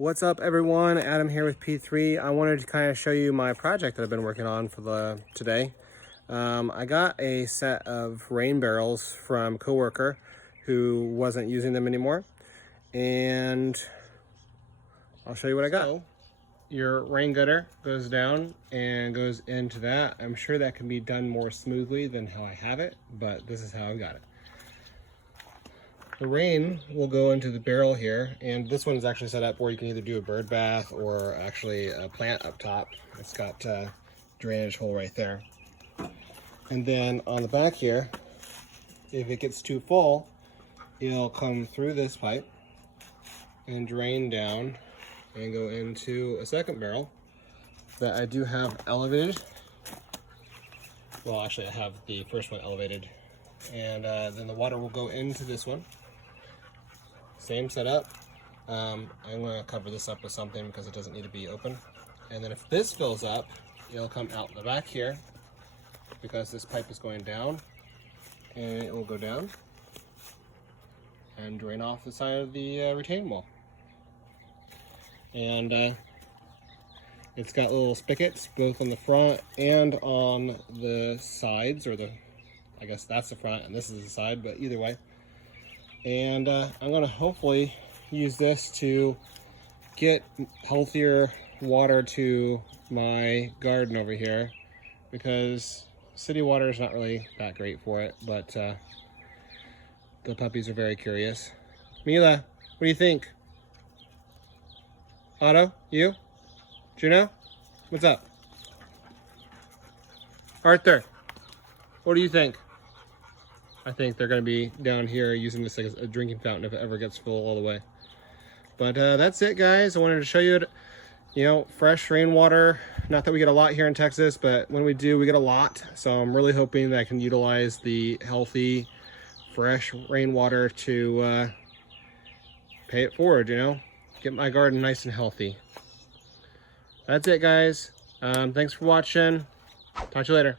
What's up everyone, Adam here with P3. I wanted to kind of show you my project that I've been working on for today. I got a set of rain barrels from a coworker who wasn't using them anymore, and I'll show you what I got. So, your rain gutter goes down and goes into that. I'm sure that can be done more smoothly than how I have it, but this is how I got it. The rain will go into the barrel here, and this one is actually set up where you can either do a bird bath or actually a plant up top. It's got a drainage hole right there. And then on the back here, if it gets too full, it'll come through this pipe and drain down and go into a second barrel that I do have elevated. Well, actually I have the first one elevated. And then the water will go into this one. Same setup. I'm going to cover this up with something because it doesn't need to be open. And then if this fills up, it'll come out the back here because this pipe is going down, and it will go down and drain off the side of the retaining wall. And it's got little spigots both on the front and on the sides, or I guess that's the front and this is the side, but either way. And I'm going to hopefully use this to get healthier water to my garden over here, because city water is not really that great for it, but the puppies are very curious. Mila, what do you think? Otto, you? Juno, what's up? Arthur, what do you think? I think they're going to be down here using this as a drinking fountain if it ever gets full all the way. But that's it, guys. I wanted to show you, fresh rainwater. Not that we get a lot here in Texas, but when we do, we get a lot. So I'm really hoping that I can utilize the healthy, fresh rainwater to pay it forward, get my garden nice and healthy. That's it, guys. Thanks for watching. Talk to you later.